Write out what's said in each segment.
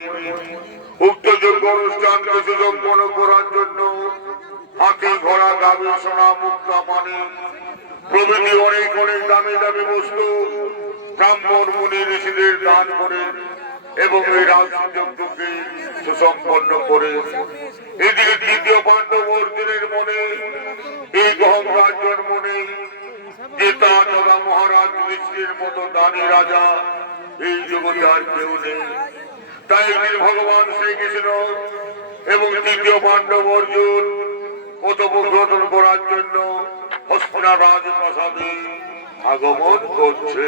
উক্ত যোগ্য অনুষ্ঠানকে সুসম্পন্ন করার জন্য হাতি, ঘোড়া, গাভী, সোনা, মুক্তা, পানি প্রভৃতি অনেক অনেক দামি দামি বস্তু ব্রাহ্মণ মুনি ঋষিদের দান করে এবং এই রাজযজ্ঞকে সুসম্পন্ন করে এদিকে তৃতীয় পাণ্ডব অর্জুনের মনে এই অহংকার জন্ম নেই যে তার দাদা মহারাজ যুধিষ্ঠিরের মতো দানী রাজা এই জগতে আর কেউ নেই। তাই একদিন ভগবান শ্রীকৃষ্ণ এবং তৃতীয় পাণ্ডব অর্জুন কথোপকথন করার জন্য হস্তিনাপুর রাজপ্রাসাদে আগমন করছে।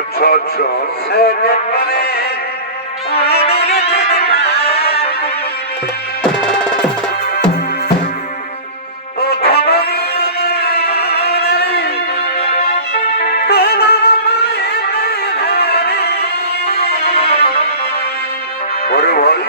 अच्छा अच्छा अरे भाई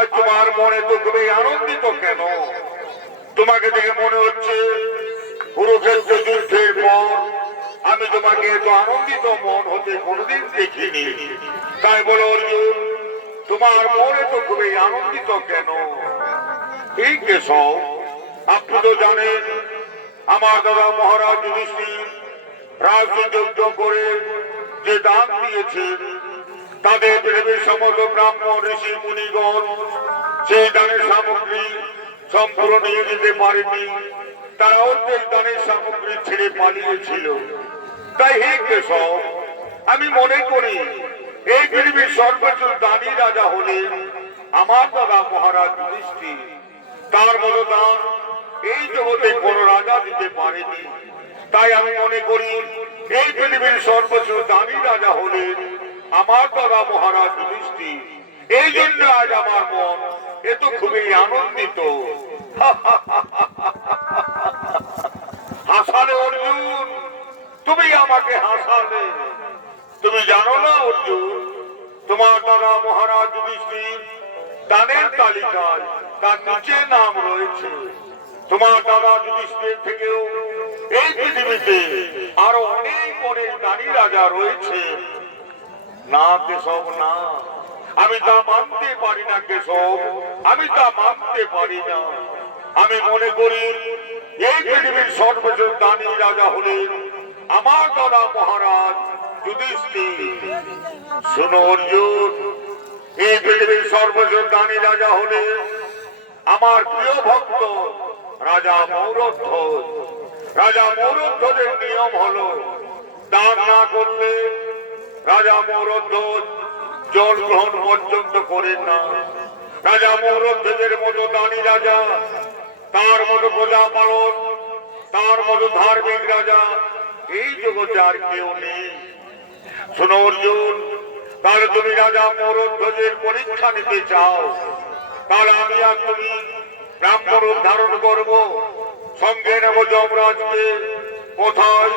আজ তোমার মনে তো খুবই আনন্দিত কেন? তোমাকে দেখে মনে হচ্ছে কুরুক্ষেত্র যুদ্ধের পর আমি তোমাকে এত আনন্দিত মন হতে কোনোদিন দেখিনি। তাই বলো অর্জুন, তোমার মনে তো খুবই আনন্দিত কেন? এই কেশব, আপনি তো জানেন আমার দাদা মহারাজ যুধিষ্ঠির রাজযুদ্ধ করে যে দান দিয়েছেন, তাদের পৃথিবীর সমস্ত ব্রাহ্মণ ঋষি মুনিগণ সেই দানের সামগ্রী সম্পূর্ণ নিয়ে যেতে পারেনি। তারা অর্ধেক দানের সামগ্রী ছেড়ে পালিয়েছিল। তাই হে কেশব, আমি মনে করি এই পৃথিবীর সর্বোচ্চ দানী রাজা হলেন আমার দাদা মহারাজ যুধিষ্ঠির। তার মতো দান এই জগতে কোন রাজা দিতে পারেনি। তাই আমি মনে করি এই পৃথিবীর সর্বোচ্চ দানী রাজা হলেন আমার দাদা মহারাজ যুধিষ্ঠির। এই জন্য আজ আমার মন এত খুবই আনন্দিত। হাসালে অর্জুন, তুমি আমাকে হাসালে। তুমি জানো না অর্জুন, তোমার দাদা মহারাজ যুধিষ্ঠির দানের তালিকায় তার নিচে নাম রয়েছে। তোমার দাদা যুধিষ্ঠির থেকেও এই পৃথিবীতে আরো অনেক অনেক দানী রাজা রয়েছে। না কেশব, না, আমি তা মানতে পারি না কেশব, আমি তা মানতে পারি না। আমি মনে করি এই পৃথিবীর সর্বোচ্চ দানী রাজা হলেন আমার দাদা মহারাজ যুধিষ্ঠির। শোনো অর্জুন, এই পৃথিবীর সর্বোচ্চ দানী রাজা হলেন আমার প্রিয় ভক্ত রাজা মৌরধ্বজ। রাজা মৌরধ্বজের নিয়ম হলো দান না করলে রাজা মৌরধ্বজ জল গ্রহণ পর্যন্ত করেন না। রাজা মৌরধ্বজের মতো দানী রাজা, তার মতো প্রজা পালন, তার মতো ধার্মিক রাজা এই জগতে আর কেউ নেই। শোনো অর্জুন, তাহলে তুমি রাজা মৌরধ্বজের পরীক্ষা নিতে চাও, তাহলে আমি আর তুমি ব্রাহ্মণ রূপ ধারণ করবো, সঙ্গে নেব যমরাজকে। কোথায়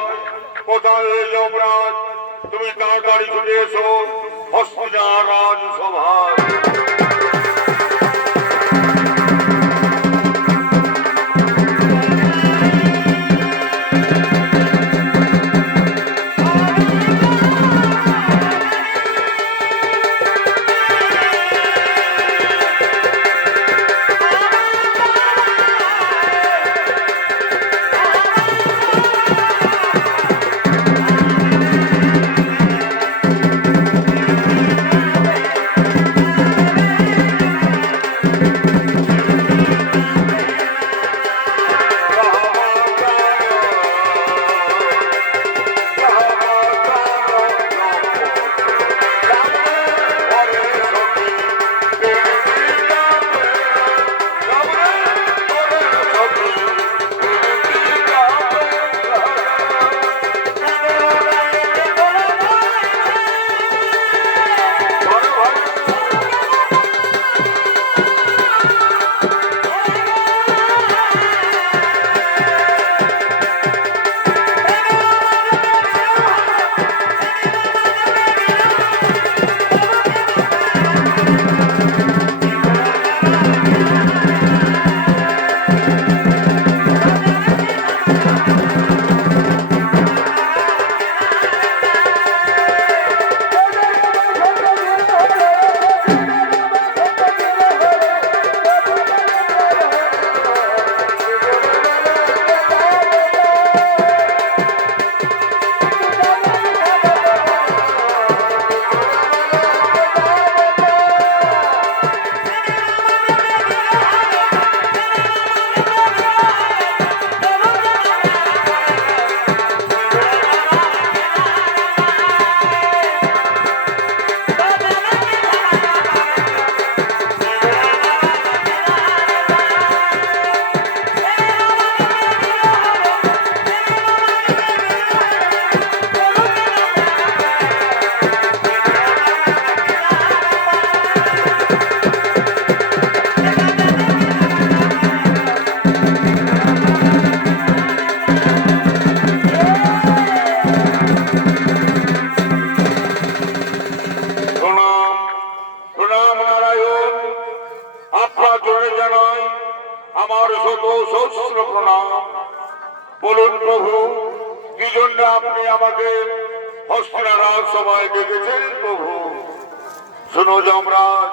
কোথায় ওই যমরাজ? তুমি তাড়াতাড়ি ছুটে এসো হস্তিনার রাজসভায়। আমার শত সহস্র প্রণাম। বলুন প্রভু, কি জন্য আপনি আমাকে হস্তিনারাজ সভায় ডেকেছেন প্রভু? শুনো যমরাজ,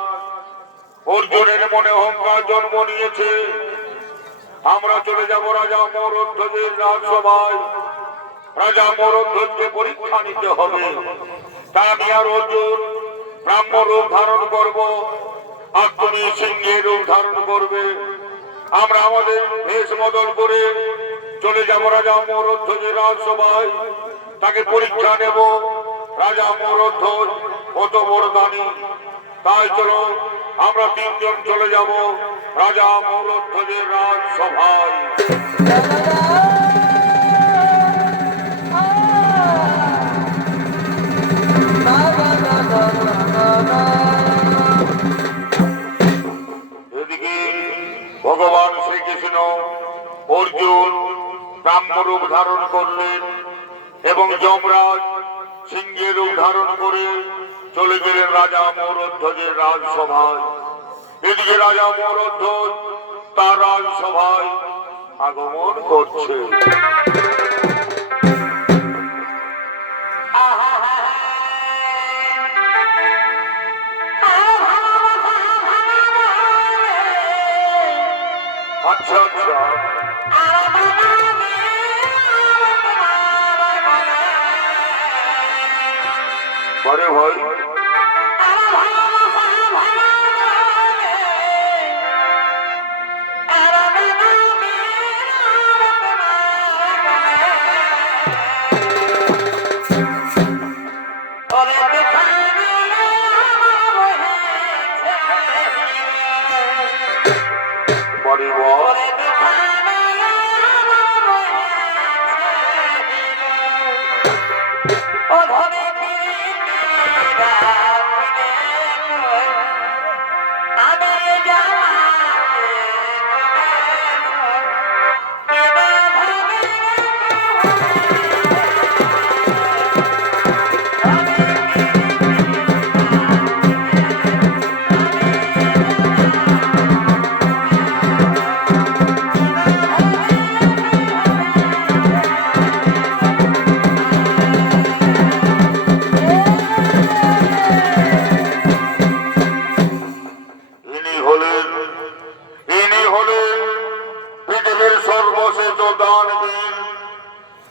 অর্জুনের মনে অহংকার জন্ম নিয়েছে। আমরা চলে যাব রাজা মরধ্বজের রাজসভায়। রাজা মরধ্বজকে পরীক্ষা নিতে হবে। তা নিয়ে আর অর্জুন ব্রাহ্ম রূপ ধারণ করব, আর তুমি সিংহের রূপ ধারণ করবে। আমরা আমাদের বেশ বদল করে চলে যাব রাজা মরধ্বজের রাজসভায়। তাকে পরীক্ষা নেব। রাজা মরধ্বজ কত বড় দানি। তাই চলো আমরা তিনজন চলে যাব রাজা মরধ্বজের রাজসভায়। এদিকে ভগবান শ্রীকৃষ্ণ অর্জুন ব্রাহ্মরূপ ধারণ করলেন এবং যমরাজ সিংহের রূপ ধারণ করে চলে গেলেন রাজা মরধ্বজের রাজসভায়। এদিকে রাজা মরধ্বজ তার রাজসভায় আগমন করছে। আচ্ছা আচ্ছা, আরে ভাই,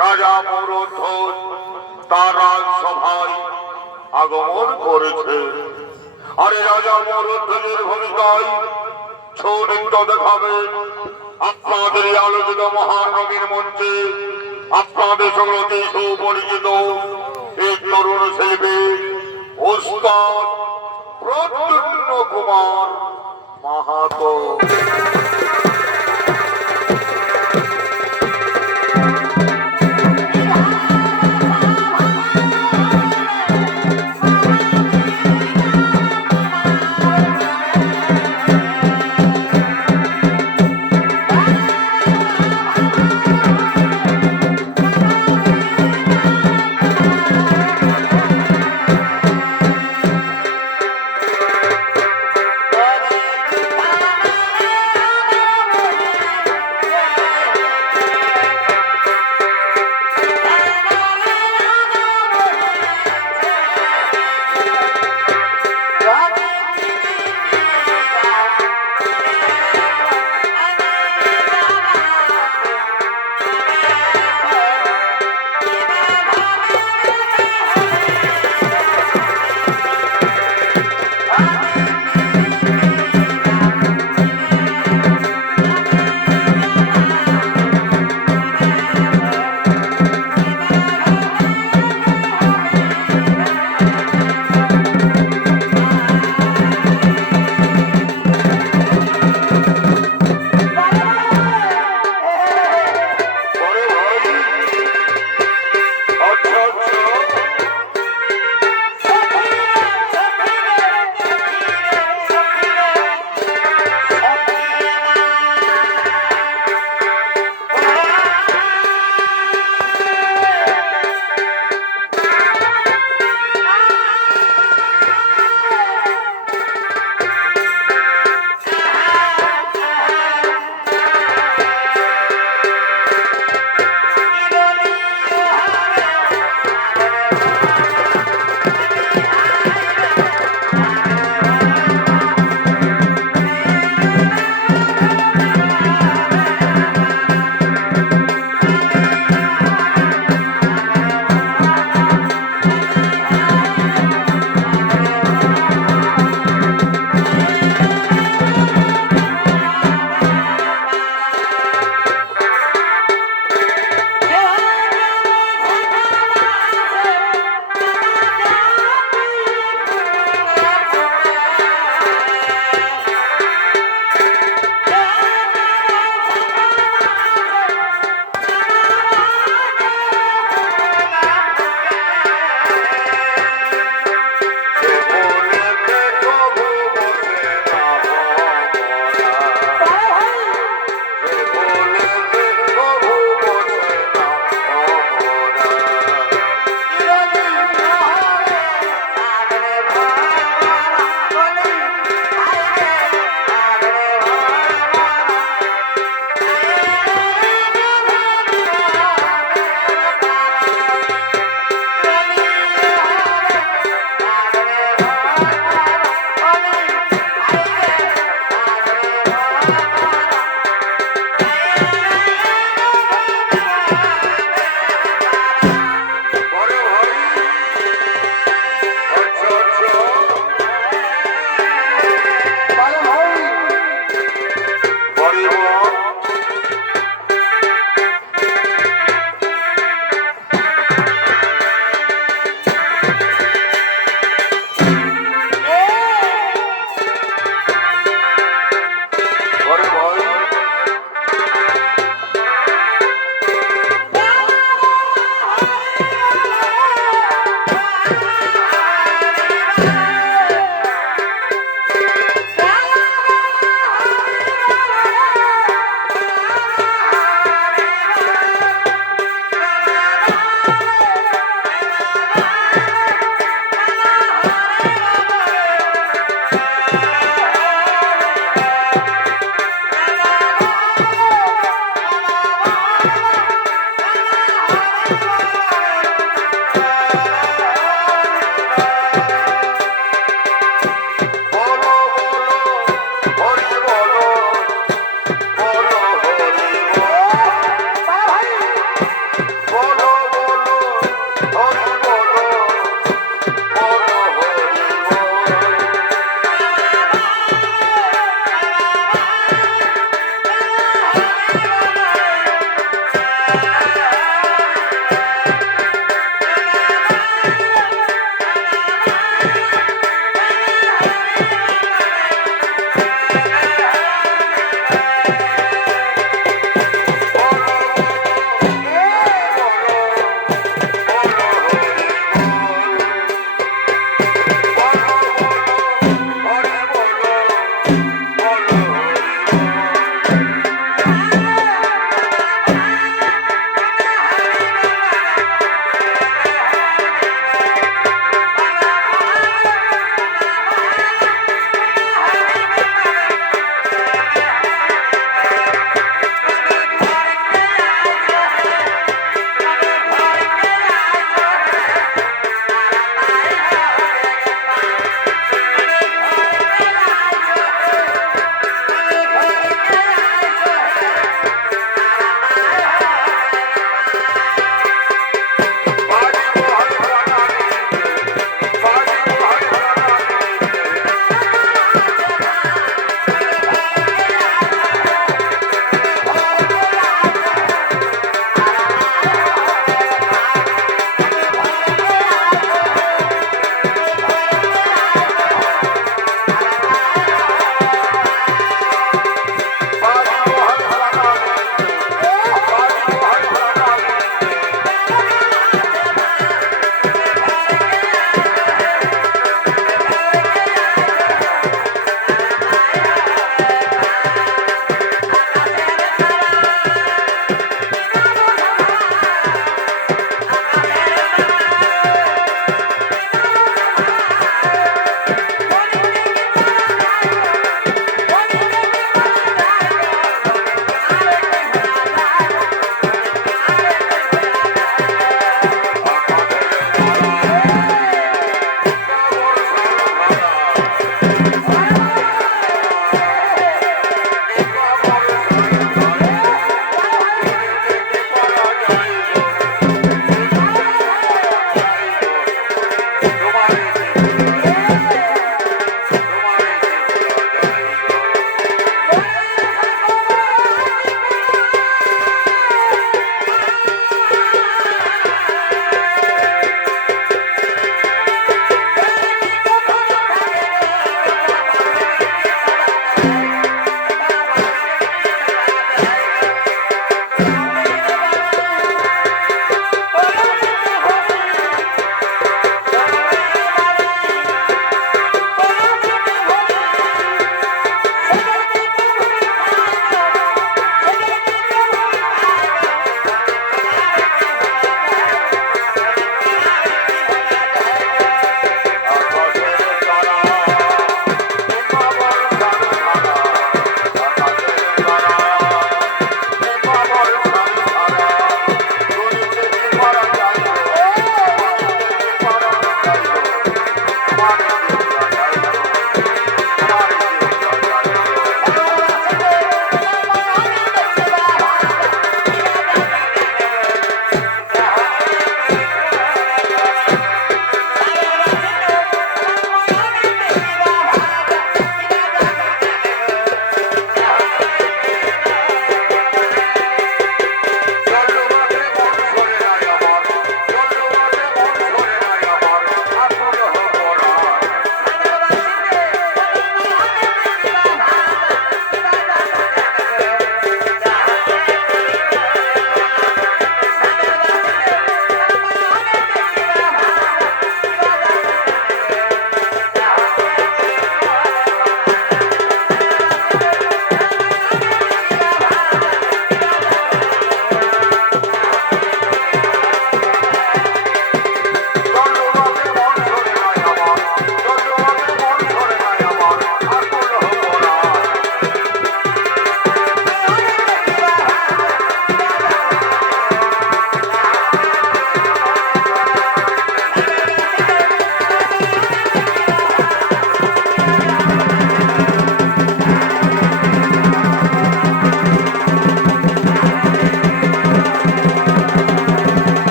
রাজা মরধ্বজ তার রাজসভায় আগমন করেছে। আরে রাজা মরধ্বজের ভূমিকায় ছৌনৃত্য দেখাবেন আপনাদের আলোচিত মহানবীর মঞ্চে। আপনাদের সকলতে সুপরিচিত এই তরুণ শিল্পী ওস্তাদ প্রদ্যুম্ন কুমার মাহাতো।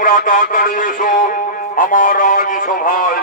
তোমরা তাড়াতাড়ি এসো আমার রাজসভায়।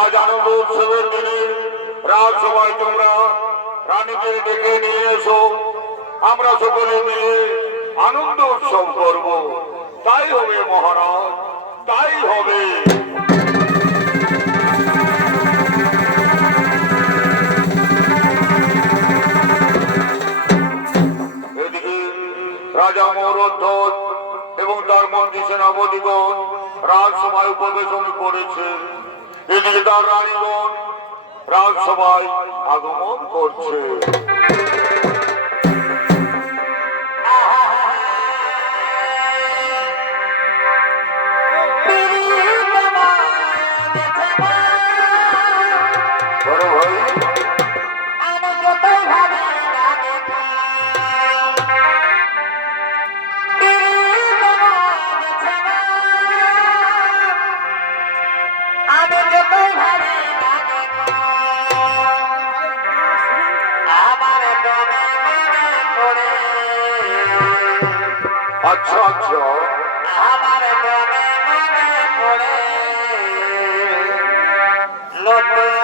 আজ আনন্দ উৎসবের দিনে রাজসভায় তোমরা রানীকে ডেকে নিয়ে এসো, আমরা সকলে মিলে আনন্দ উৎসব করব। তাই হবে মহারাজ, তাই হবে। এদিকে রাজা মৌরধ্বজ এবং তার মন্ত্রী সেনাপতিগণ রাজসভায় উপবেশন করেছে। এদিকে তার রানীগণ রাজসভায় আগমন করছে। আচ্ছা আচ্ছা, আমার মনে মনে পড়ে নতুন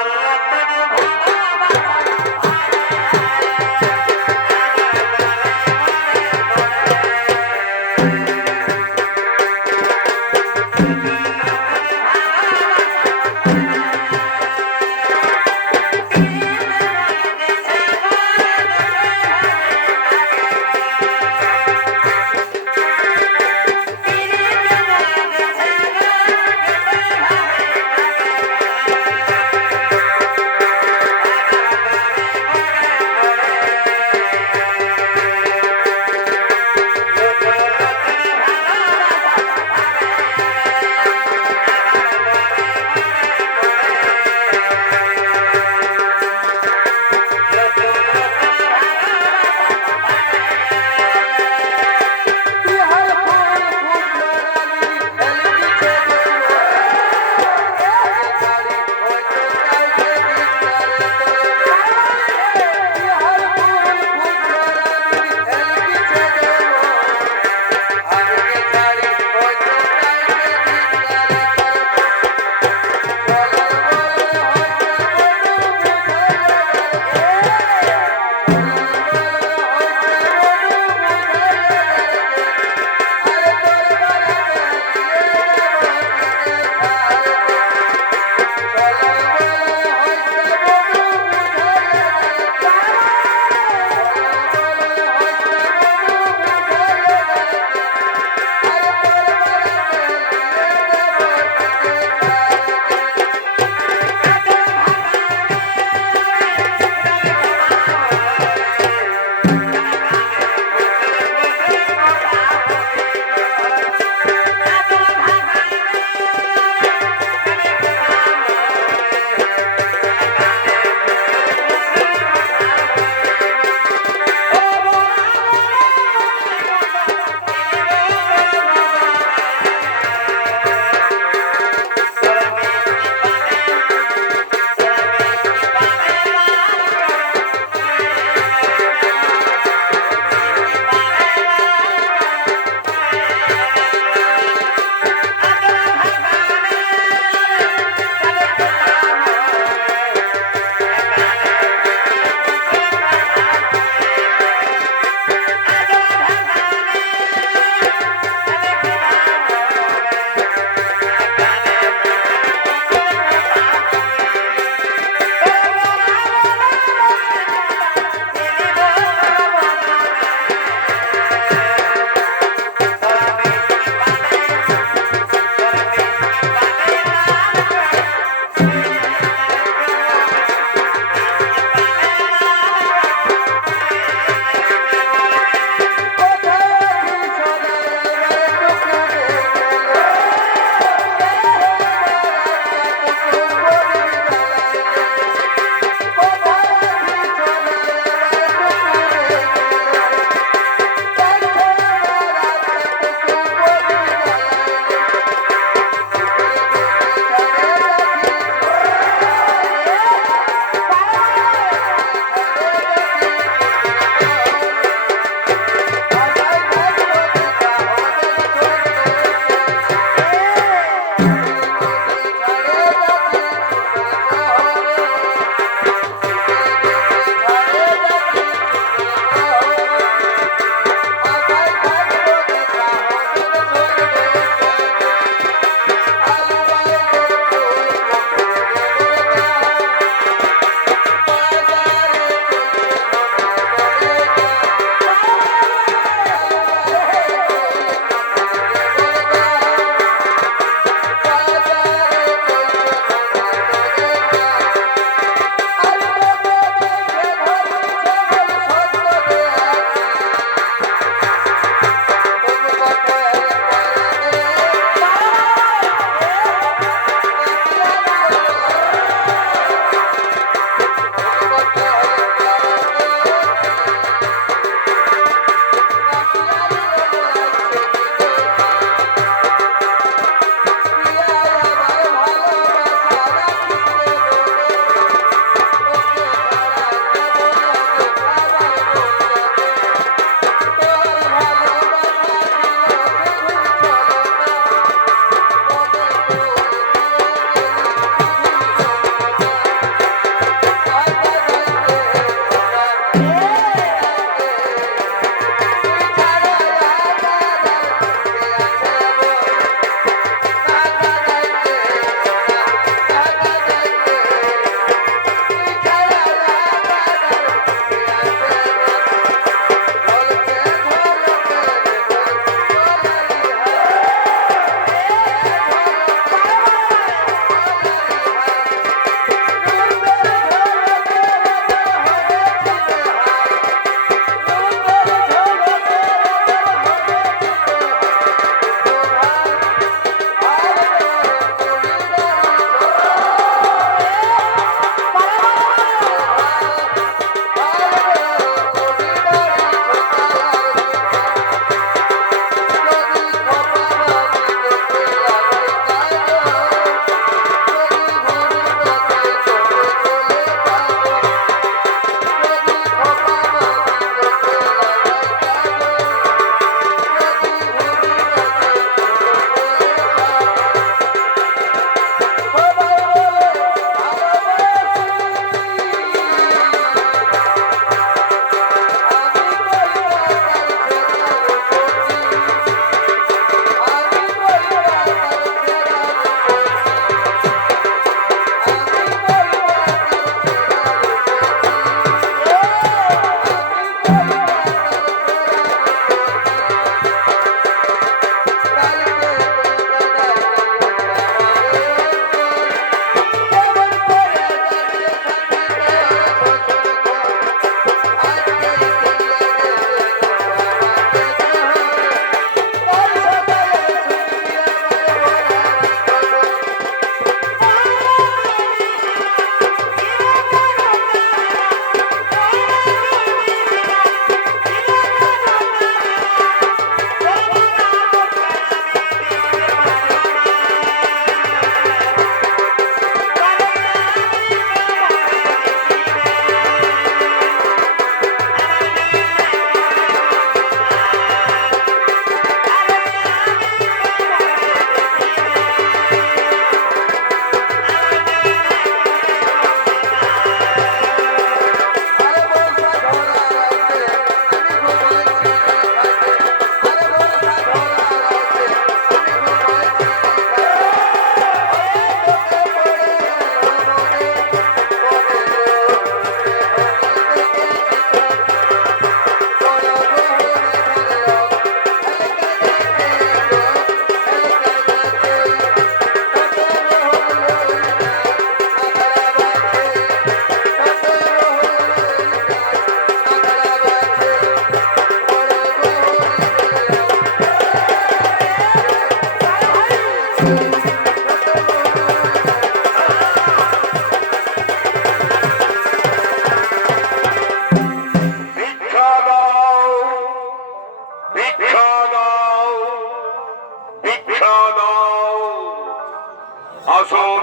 আসুন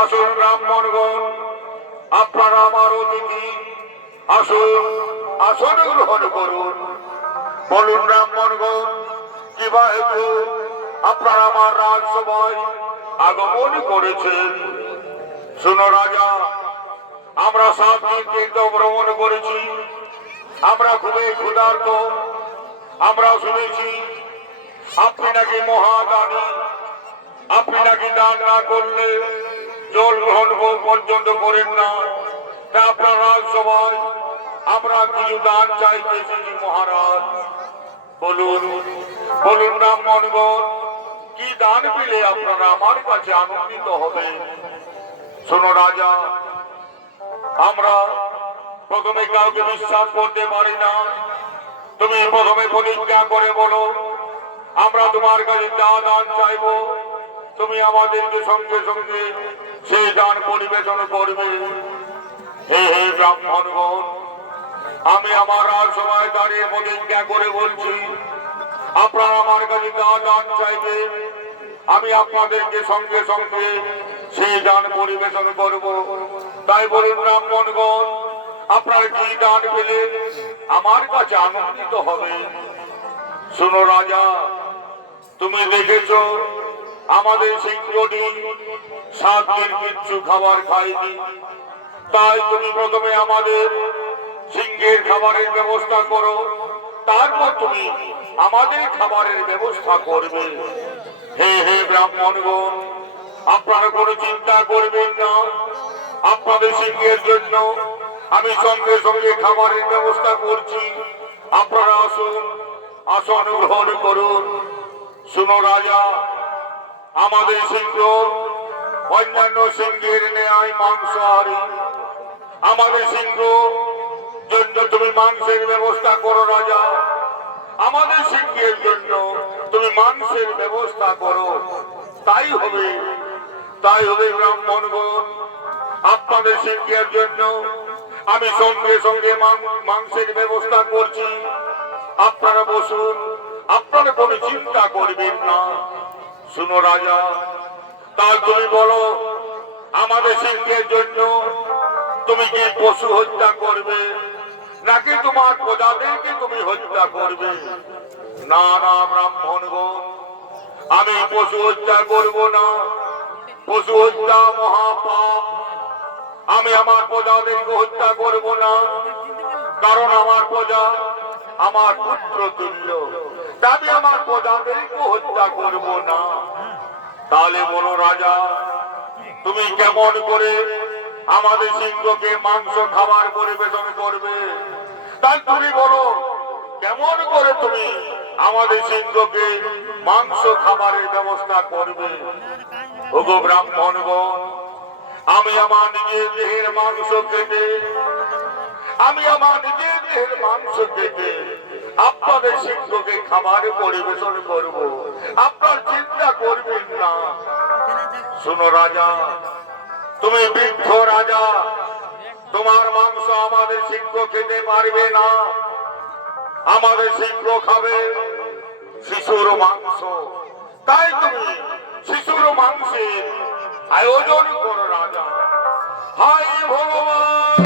আসুন ব্রাহ্মণগণ, আপনারা আমার অতিথি, আসুন আসন গ্রহণ করুন। বলুন ব্রাহ্মণগণ, কিবা হেতু আপনারা আমার রাজসভায় আগমন করেছেন? শুনো রাজা, আমরা 7 দিন তীর্থ ভ্রমণ করেছি, আমরা খুবই ক্ষুধার্ত। আমরা শুনেছি আপনি নাকি মহাদানী, আপনি নাকি দান না করলে জল গ্রহণ পর্যন্ত করেন না। তা আপনার রাজসভায় আমরা কিছু দান চাইতে এসেছি মহারাজ। বলুন বলুন ব্রাহ্মণগণ, কি দান পেলে আপনারা আমার কাছে আনন্দিত হবে? শোনো রাজা, আমরা প্রথমে কাউকে বিশ্বাস করতে পারি না। তুমি প্রথমে প্রতিজ্ঞা করে বলো, আমরা তোমার কাছে যা দান চাইব তুমি আমাদেরকে সঙ্গে সঙ্গে সেই দান পরিবেশন করবে। হে হে ব্রাহ্মণগণ, আমি আমার রাজসভায় দাঁড়িয়ে প্রতিজ্ঞা করে বলছি, আপনারা আমার কাছে যা দান চাইবে আমি আপনাদেরকে সঙ্গে সঙ্গে সেই দান পরিবেশন করব। তাই বলুন ব্রাহ্মণগণ, আপনারা কি দান পেলে আমার কাছে আনন্দিত হবে? শুনো রাজা, তুমি দেখেছ আমাদের সিংহটি 7 দিন কিচ্ছু খাবার খায়নি। তাই তুমি প্রথমে আমাদের সিংহের খাবারের ব্যবস্থা করো, তারপর তুমি আমাদের খাবারের ব্যবস্থা করবে। হে হে ব্রাহ্মণগণ, আপনারা কোনো চিন্তা করবেন না, আপনাদের সিংহের জন্য আমি সঙ্গে সঙ্গে খাবারের ব্যবস্থা করছি। আপনারা আসুন, আসন গ্রহণ করুন। শুনো রাজা, আমাদের সিংহ অন্যান্য সিংহের ন্যায় মাংসাহারী। আমাদের সিংহ জন্য তুমি মাংসের ব্যবস্থা করো রাজা, আমাদের সিংহের জন্য তুমি মাংসের ব্যবস্থা করো। তাই হবে, তাই হবে ব্রাহ্মণগণ, আপনাদের সিংহের জন্য আমি সঙ্গে সঙ্গে মাংসের ব্যবস্থা করছি। আপনারা বসুন, আপনারা কোনো চিন্তা করবেন না। শুনো রাজা, তাই তুমি বলো, আমাদের সিংহের জন্য তুমি কি পশু হত্যা করবে নাকি তোমার প্রজাদেরকে তুমি হত্যা করবে? না না ব্রাহ্মণগণ, আমি পশু হত্যা করব না। পশু হত্যা মহাপাপ। আমি আমার প্রজাদেরকে হত্যা করব না, কারণ আমার প্রজা আমার পুত্র তুল্য। আমি আমার প্রজাদেরকে হত্যা করব না। তাহলে বলো রাজা, তুমি কেমন করে আমাদের সিংহকে মাংস খাবার পরিবেশন করবে? তাই তুমি বলো, কেমন করে তুমি আমাদের সিংহকে মাংস খাবারের ব্যবস্থা করবে? ওগো ব্রাহ্মণগণ, আমি আমার নিজের দেহের মাংস কেটে আপনাদের সিংহকে খাবার পরিবেশন করব। আপনার চিন্তা করবেন না। শুনো রাজা, তুমি বৃদ্ধ রাজা, তোমার মাংস আমাদের সিংহ খেতে পারবে না। আমাদের সিংহ খাবে শিশুর মাংস। তাই তুমি শিশুর মাংসের আয়োজন করো রাজা। হায় ভগবান,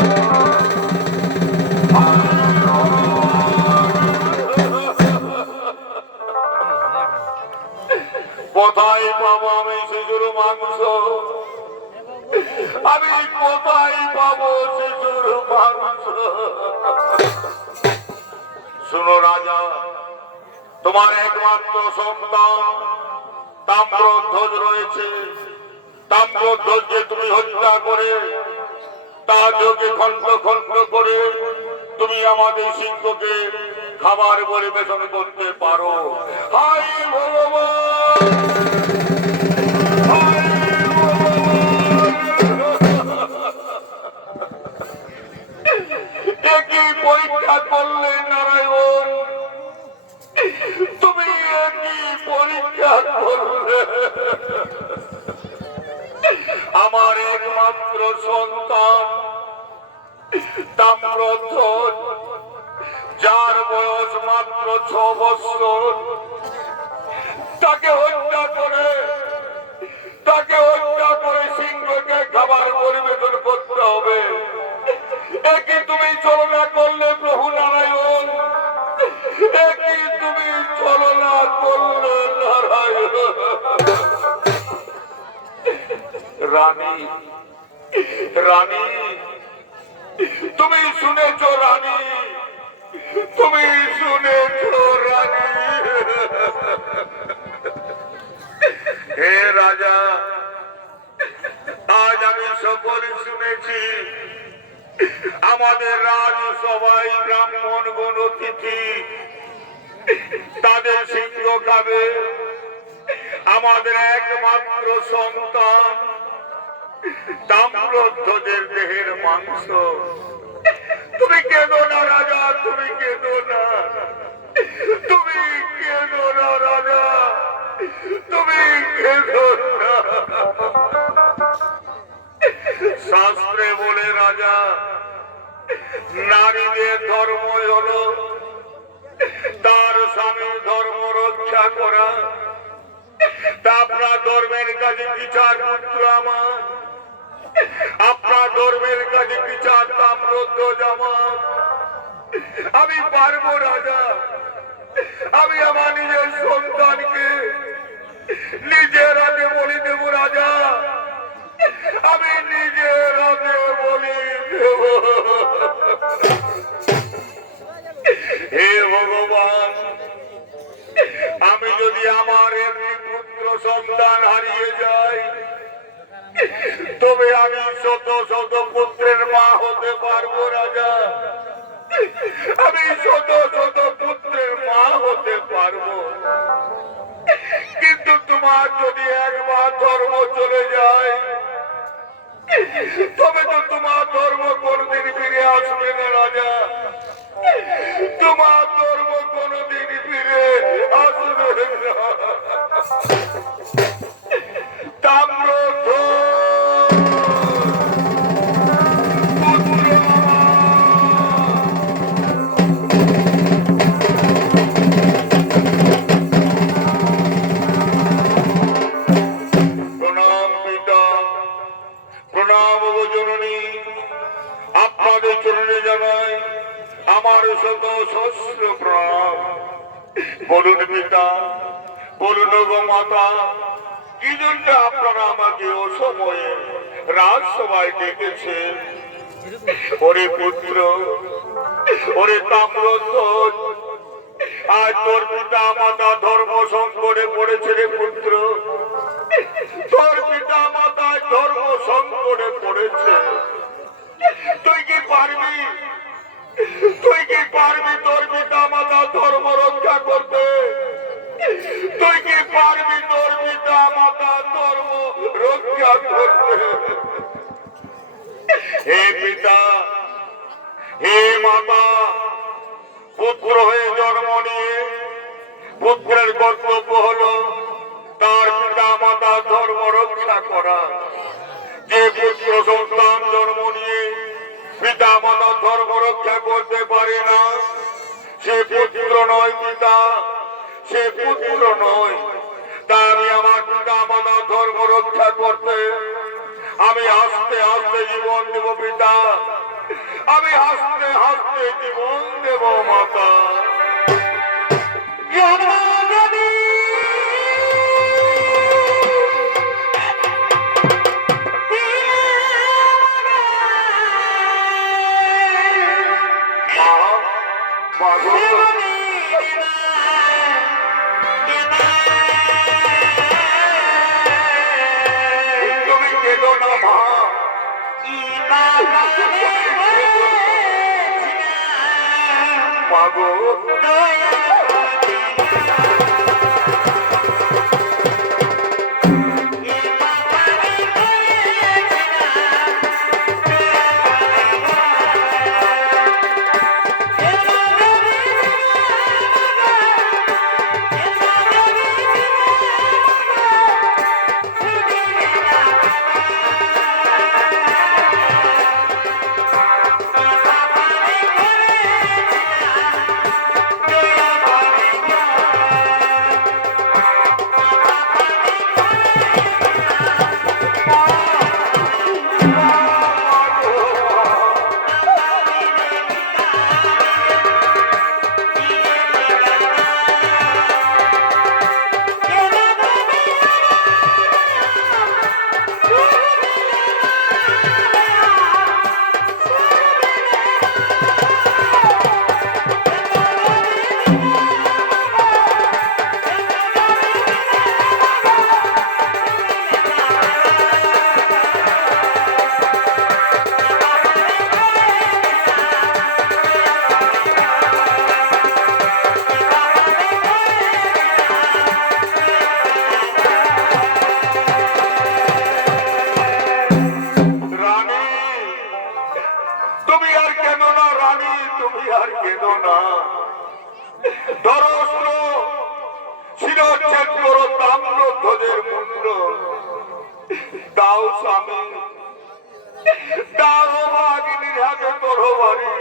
কোথায় পাবো আমি শিশুর মাংস? আমি কোথায় পাবো শিশুর মাংস? শুনো রাজা, তোমার একমাত্র সন্তান তাম্রধ্বজ রয়েছে। তাম্রধ্বজকে তুমি হত্যা করে তার যোগে খন্ড খন্ড করে তুমি আমাদের সিংহকে খাবার পরিবেশন করতে পারো। হায় ভগবান, একই পরীক্ষা করলে নারায়ণ, তুমি একই পরীক্ষা করলে। আমার একমাত্র সন্তান তাম্রধ্বজ, যার বয়স মাত্র 6 বছর, তাকে হত্যা করে তাকে হত্যা করে সিংহকে খাবার পরিবেশন করতে হবে। একই তুমি চলনা করলে প্রভু নারায়ণ, একই তুমি চলনা করলে নারায়ণ। রানী, রানী, তুমি শুনেছ রানী, তুমি শুনেছ রানী। হে রাজা, আজ আমি সকলে শুনেছি আমাদের রাজসভায় ব্রাহ্মণ গণ অতিথি তাদের সিংহ খাবে, আমাদের একমাত্র সন্তান তাম্রধ্বজের দেহের মাংস। তুমি কেঁদো না রাজা, তুমি কেঁদো না, তুমি কেঁদো না রাজা, তুমি কেঁদো না। শাস্ত্রে বলে রাজা, নারীদের ধর্মই হলো তার স্বামীর ধর্ম রক্ষা করা। তা আপনার ধর্মের কাছে বিচার পুত্র আমার, আপনার ধর্মের কাছে বিচার তাম্রধ্বজ আমার। আমি পারবো রাজা, আমি আমার নিজের সন্তানকে নিজের হাতে বলি দেব রাজা, আমি নিজের হাতে বলি দেব। হে ভগবান, আমি যদি আমার একটি পুত্র সন্তান হারিয়ে যাই, তবে আমি শত শত পুত্রের মা হতে পারবো রাজা, আমি শত শত পুত্রের মা হতে পারবো। কিন্তু তোমার যদি একবার ধর্ম চলে যায়, তবে তো তোমার ধর্ম কোনদিন ফিরে আসবে না রাজা, তোমার ধর্ম কোনদিন ফিরে আসবে না। তাম্রধ্বজ আপনাদের চরণে জানাই আমার শত সহস্র প্রণাম। বলুন পিতা, বলুন গো মাতা, কি জন্য আপনারা আমাকে অসময়ে রাজসভায় ডেকেছেন? ওরে পুত্র, ওরে তাম্রধ্বজ, আজ তোর পিতা মাতা ধর্ম সংকটে পড়েছে রে পুত্র, তোর পিতা মাতা ধর্ম সংকটে পড়েছে। তুই কি পারবি, তুই কি পারবি তোর পিতা মাতা ধর্ম রক্ষা করতে? তুই কি পারবি তোর পিতা মাতা ধর্ম রক্ষা করতে? হে পিতা, হে মাতা, পুত্র হয়ে জন্ম নিয়ে পুত্রের কর্তব্য হলো তার পিতা মাতা ধর্ম রক্ষা করা। যে পুত্র সন্তান জন্ম নিয়ে পিতা মাতা ধর্ম রক্ষা করতে পারে না, সে পুত্র নয় পিতা, সে পুত্র নয়। তা আমি আমার পিতা মাতা ধর্ম রক্ষা করতে আমি হাসতে হাসতে জীবন দেব পিতা, আমি হাসতে হাসতে জীবন দেব মাতা। তুমি কেঁদো না মা, মাগো ধরস্র শিরচ্ছেদ করো তাম্র ধ্বজের মুন্ড। দাও স্বামী, দাও ভাগিনীর হাতে তরবারি।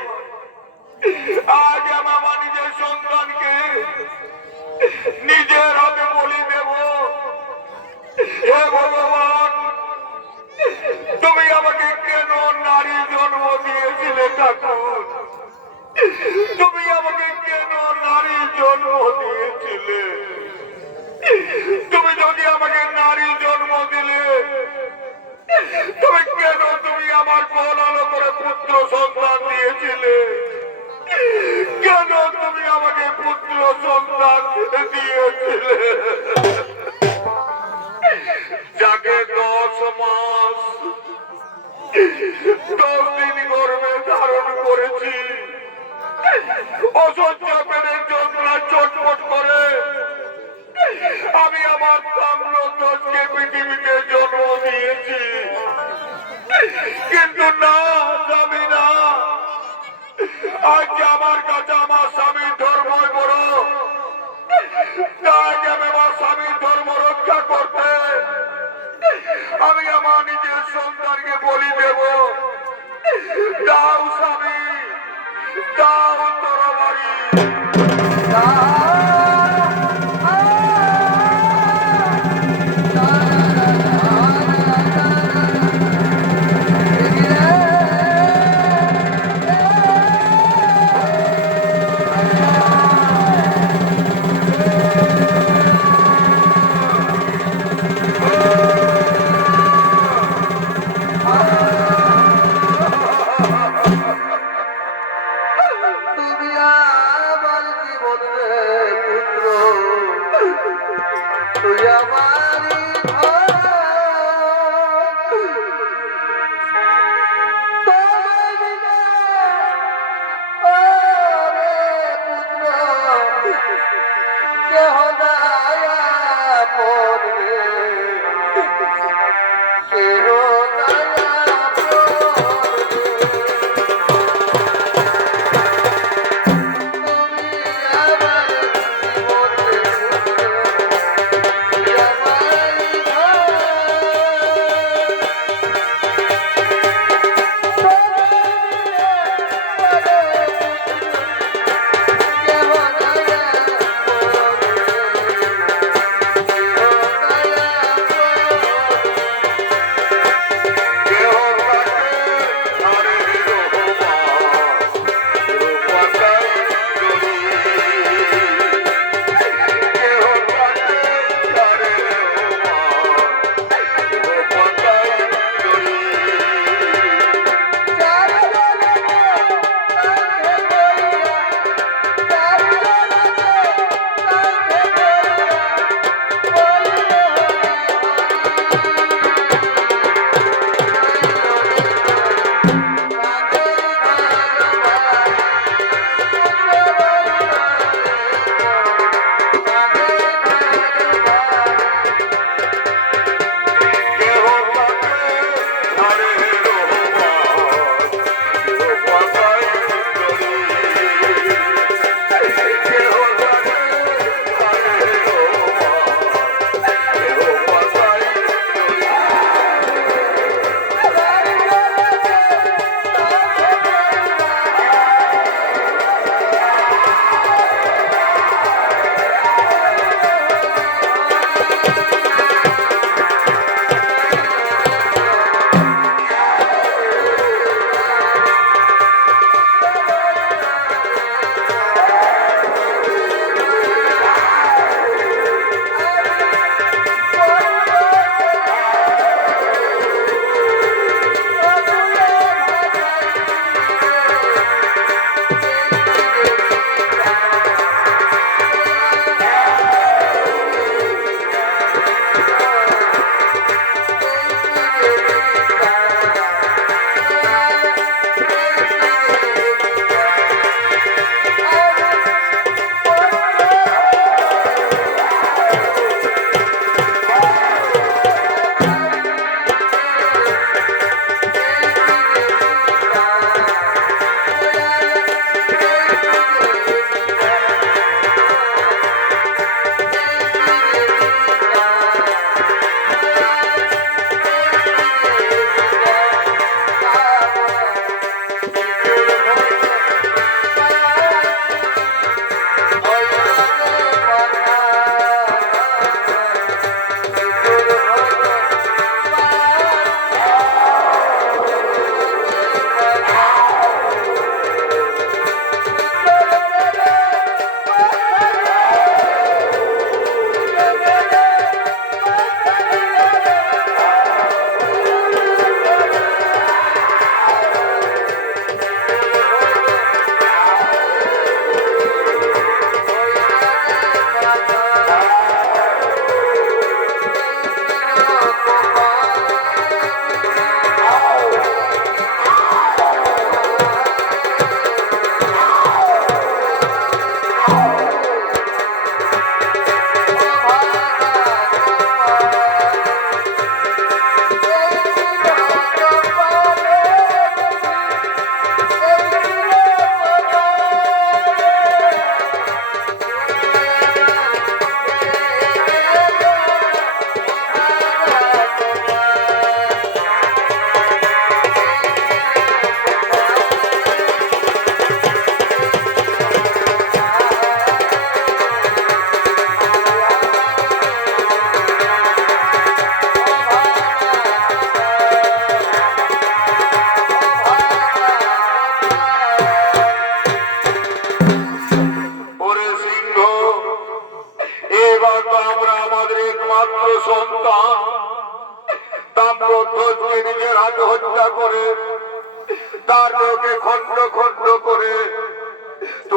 আজ আমার নিজের সন্তানকে নিজের হাতে বলি দেব। হে ভগবান, তুমি আমাকে কেন নারী জন্ম দিয়েছিলে ঠাকুর? তুমি আমাকে কেন নারী জন্ম দিয়েছিলে? তুমি যদি আমাকে নারী জন্ম দিলে, তুমি আমার কোলাহল করে পুত্র সন্তান দিয়েছিলে? কেন তুমি আমাকে পুত্র সন্তান দিয়েছিলে? যাকে 10 মাস 10 দিন গর্ভে ধারণ করেছি, অসহ্য পেটের যন্ত্রণা চটপট করে আমি আমার তাম্রধ্বজকে পৃথিবীতে জন্ম দিয়েছি। কিন্তু না স্বামী, না, আজ আমার কাছে আমার স্বামীর ধর্মই বড়। তাই আমি আমার স্বামীর ধর্ম রক্ষা করতে আমি আমার নিজের সন্তানকে বলি দেব। দাও স্বামী, দাও তরবারি।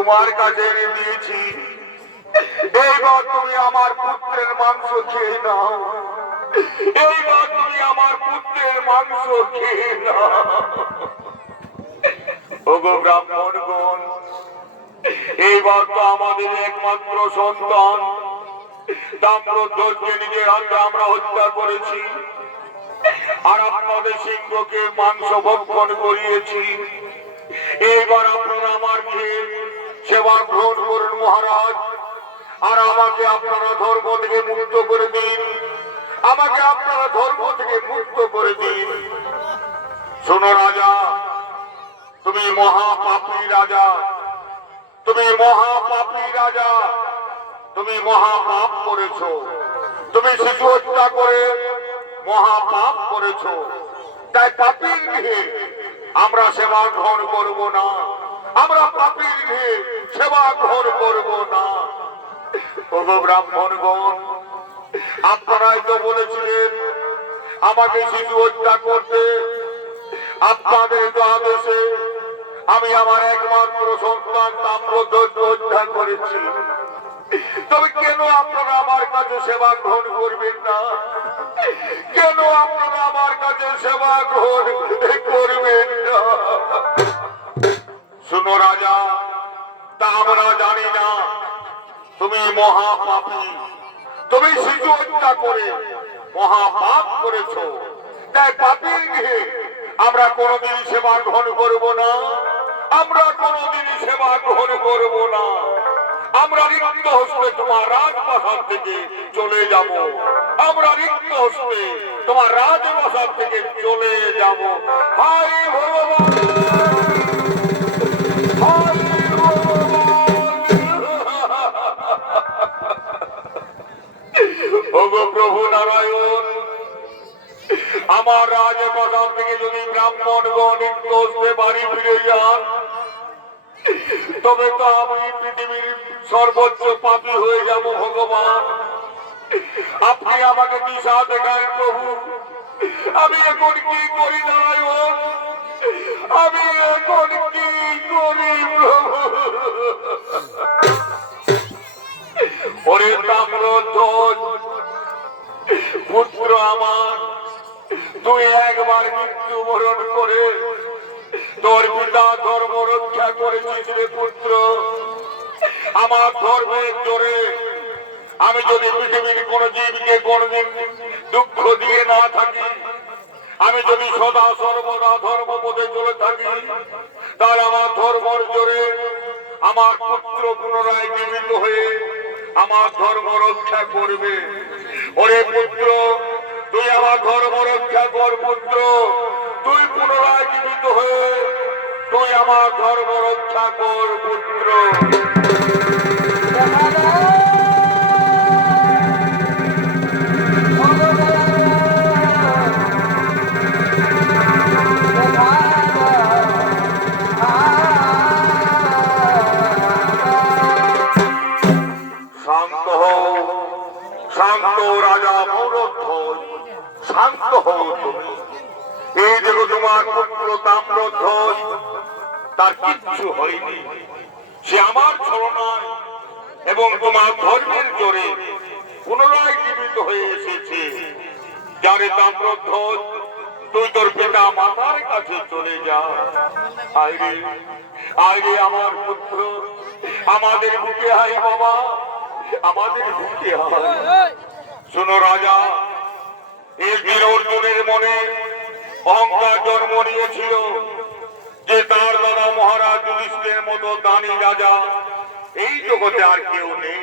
তোমার কাছে এনে দিয়েছি, এইবার তুমি আমার পুত্রের মাংস খেয়ে নাও, এইবার তুমি আমার পুত্রের মাংস খেয়ে নাও। ওগো ব্রাহ্মণগণ, এইবার তো আমাদের একমাত্র সন্তান তাম্রধ্বজকে নিজের হাতে আমরা হত্যা করেছি, আর আপনাদের সিংহকে মাংস ভক্ষণ করিয়েছি। এইবার আপনারা আমার খেয়ে সেবা গ্রহণ করুন মহারাজ, আর আমাকে আপনারা ধর্ম থেকে মুক্ত করে দিন, আমাকে আপনারা ধর্ম থেকে মুক্ত করে দিন। শোনো রাজা, তুমি মহাপাপী রাজা, তুমি মহাপাপী রাজা, তুমি মহাপাপ করেছো, তুমি শিশু হত্যা করে মহাপাপ করেছো। তাই পাপীর গৃহে আমরা সেবা গ্রহণ করবো না, আমরা পাপীর গৃহে সেবা গ্রহণ করবো না। ওগো ব্রাহ্মণগণ, আপনারাই তো বলেছিলেন আমাকে শিশু হত্যা করতে, আপনাদের তো আদেশে আমি আমার একমাত্র সন্তান তাম্রধ্বজ হত্যা করেছি। তবে কেন আপনারা আমার কাছে সেবা গ্রহণ করবেন না? কেন আপনারা আমার কাছে সেবা গ্রহণ করবেন না? শুনো রাজা, তা আমরা জানি না তুমি মহাপাপী, তুমি শিশু হত্যা করে মহাপাপ করেছো। তাই পাপীর গৃহে আমরা কোনোদিন সেবা গ্রহণ করব না, আমরা কোনোদিন সেবা গ্রহণ করব না। আমরা রিক্ত হস্তে তোমার রাজপ্রাসাদ থেকে চলে যাব, আমরা রিক্ত হস্তে তোমার রাজপ্রাসাদ থেকে চলে যাব। হায় ভগবান, হায় ভগবান। ওগো প্রভু নারায়ণ, আমার রাজপ্রাসাদ থেকে যদি ব্রাহ্মণগণ রিক্ত হস্তে বাড়ি ফিরে যান, তবে তো আমি পৃথিবীর সর্বোচ্চ পাপী হয়ে যাব। ভগবান, আপনি আমাকে দিশা দেখান প্রভু, আমি এখন কি করি নারায়ণ, আমি এখন কি করি প্রভু? ওরে তাম্রধ্বজ পুত্র আমার, তুই একবার মৃত্যুবরণ করে তোর পিতা ধর্ম রক্ষা করেছিস রে পুত্র। আমার ধর্মের জোরে আমি যদি পৃথিবীর কোন জীবকে কোনদিন দুঃখ দিয়ে না থাকি, আমি যদি সদা সর্বদা ধর্ম পথে চলে থাকি, তাহলে আমার ধর্মের জোরে আমার পুত্র পুনরায় জীবিত হয়ে আমার ধর্ম রক্ষা করবে। ওরে পুত্র, তুই আমার ধর্ম রক্ষা কর পুত্র, তুই পুনরায় জীবিত হয়ে তুই আমার ধর্ম রক্ষা কর পুত্র। শান্ত হও, শান্ত রাজা মৌরধ্বজ, শান্ত হও তুমি। এই দেখো তোমার পুত্র তাম্রধ্বজ, তার কিচ্ছু হয়নি, সে আমার ছলনায় এবং তোমার ধর্মের জোরে পুনরায় জীবিত হয়ে এসেছে। যারে তাম্রধ্বজ, তুই তোর পিতা মাতার কাছে চলে যা। আইরে আইরে আমার পুত্র, আমাদের বুকে আয় বাবা, আমাদের বুকে আয়। শোনো রাজা, একদিন অর্জুনের মনে অহংকার জন্ম নিয়েছিল যে তার দাদা মহারাজ যুধিষ্ঠিরের মতো দানী রাজা এই জগতে আর কেউ নেই।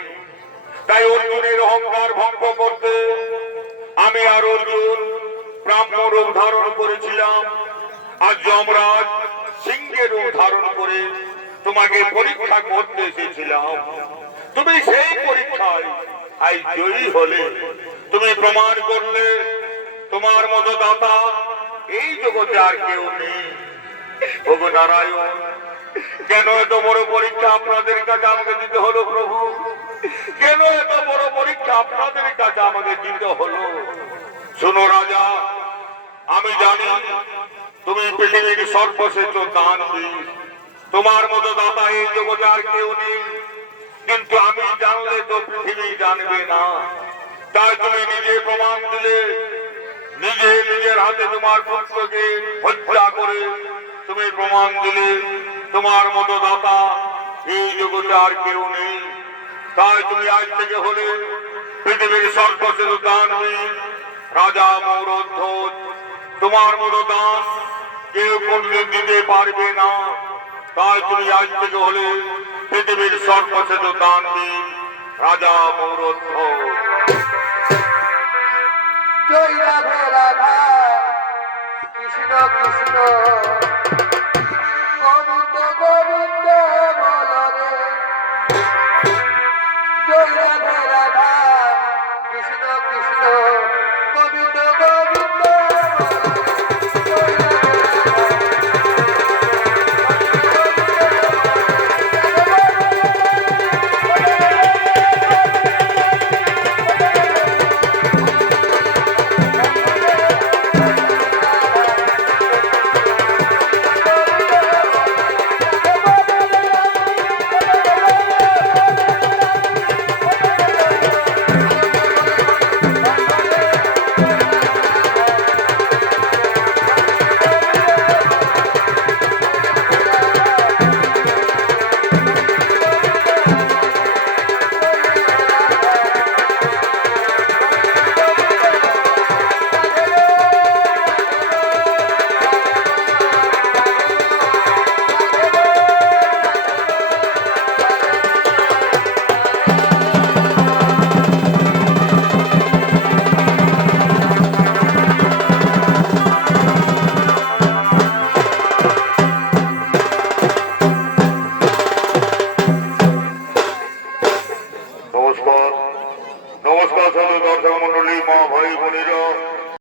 তাই অর্জুনের অহংকার ভঙ্গ করতে আমি আর অর্জুন ব্রাহ্ম রূপ ধারণ করেছিলাম। আজ যমরাজ সিংহের রূপ ধারণ করে তোমাকে পরীক্ষা করতে এসেছিলাম। তুমি সেই পরীক্ষায় আজ জয়ী হলে, তুমি প্রমাণ করলে তোমার মতো দাতা এই জগতে আর কেউ নেই। ওগো নারায়ণ, কেন এত বড় পরীক্ষা আপনাদের কাছে আমাকে দিতে হলো প্রভু? কেন এত বড় পরীক্ষা আপনাদের কাছে আমাকে দিতে হলো? শোনো রাজা, আমি জানি তুমি পৃথিবীর সর্বশ্রেষ্ঠ দানবীর, তোমার মতো দাতা এই জগতে আর কেউ নেই, কিন্তু আমি জানলে তো পৃথিবী জানবে না। তাই তুমি নিজে প্রমাণ দিলে, নিজে নিজের হাতে তোমার পুত্রকে হত্যা করে তুমি প্রমাণ দিলে তোমার মতো দাতা এই জগতে আর কেউ নেই। তাই তুমি আজ থেকে হলে পৃথিবীর সর্বশ্রেষ্ঠ দানবীর রাজা মৌরধ্বজ। তোমার মতো দান কেউ কোনদিন দিতে পারবে না। তাই তুমি আজ থেকে হলে পৃথিবীর সর্বশ্রেষ্ঠ দানবীর রাজা মৌরধ্বজ। জয় রাধে রাধা, কৃষ্ণ কৃষ্ণ